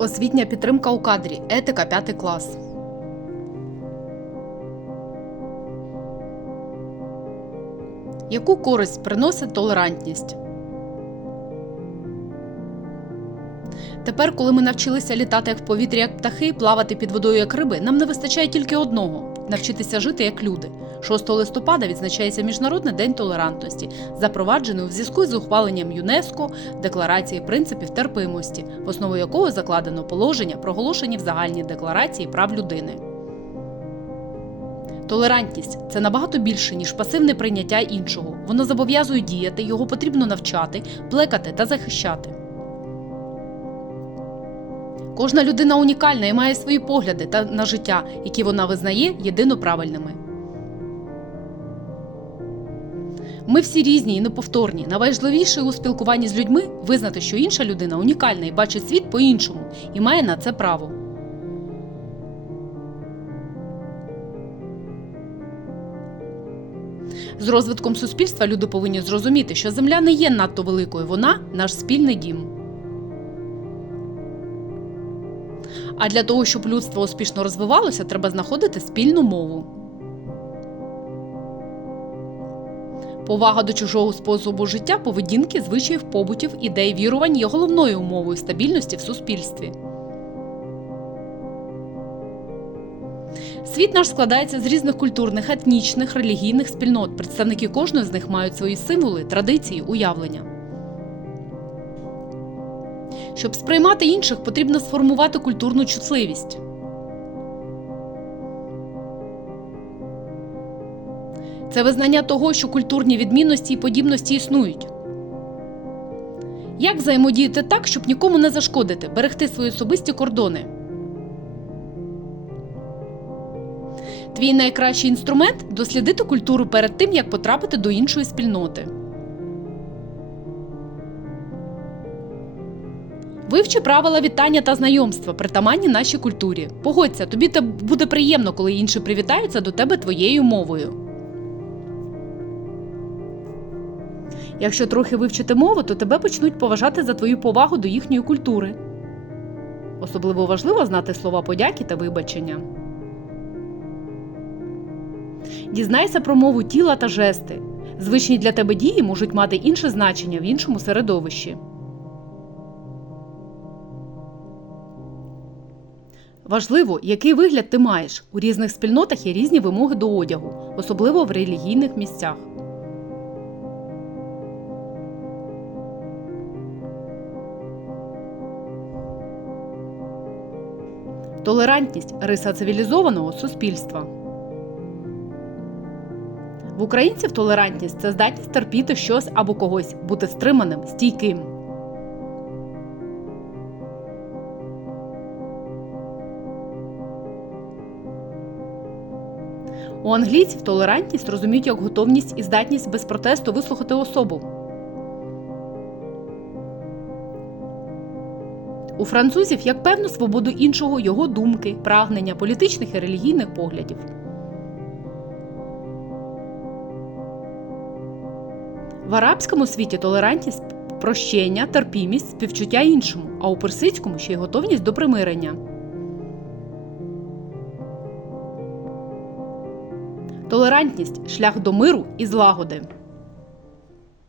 Освітня підтримка у кадрі. Етика 5 клас. Яку користь приносить толерантність? Тепер, коли ми навчилися літати як в повітрі, як птахи, плавати під водою як риби, нам не вистачає тільки одного навчитися жити як люди. 6 листопада відзначається Міжнародний день толерантності, запроваджений у зв'язку з ухваленням ЮНЕСКО Декларації принципів терпимості, в основу якого закладено положення, проголошені в загальній декларації прав людини. Толерантність це набагато більше, ніж пасивне прийняття іншого. Воно зобов'язує діяти, його потрібно навчати, плекати та захищати. Кожна людина унікальна і має свої погляди та на життя, які вона визнає єдино правильними. Ми всі різні і неповторні. Найважливіше у спілкуванні з людьми визнати, що інша людина унікальна і бачить світ по-іншому, і має на це право. З розвитком суспільства люди повинні зрозуміти, що земля не є надто великою, вона наш спільний дім. А для того, щоб людство успішно розвивалося, треба знаходити спільну мову. Повага до чужого способу життя, поведінки, звичаїв, побутів, ідей, вірувань є головною умовою стабільності в суспільстві. Світ наш складається з різних культурних, етнічних, релігійних спільнот. Представники кожної з них мають свої символи, традиції, уявлення. Щоб сприймати інших, потрібно сформувати культурну чутливість. Це визнання того, що культурні відмінності і подібності існують. Як взаємодіяти так, щоб нікому не зашкодити, берегти свої особисті кордони? Твій найкращий інструмент дослідити культуру перед тим, як потрапити до іншої спільноти. Вивчи правила вітання та знайомства, притаманні нашій культурі. Погодься, тобі те буде приємно, коли інші привітаються до тебе твоєю мовою. Якщо трохи вивчити мову, то тебе почнуть поважати за твою повагу до їхньої культури. Особливо важливо знати слова подяки та вибачення. Дізнайся про мову тіла та жести. Звичні для тебе дії можуть мати інше значення в іншому середовищі. Важливо, який вигляд ти маєш. У різних спільнотах є різні вимоги до одягу, особливо в релігійних місцях. Толерантність риса цивілізованого суспільства. В українців толерантність це здатність терпіти щось або когось, бути стриманим, стійким. У англійців толерантність розуміють як готовність і здатність без протесту вислухати особу. У французів як певну свободу іншого його думки, прагнення, політичних і релігійних поглядів. В арабському світі толерантність прощення, терпімість, співчуття іншому, а у персидському ще й готовність до примирення. Толерантність шлях до миру і злагоди.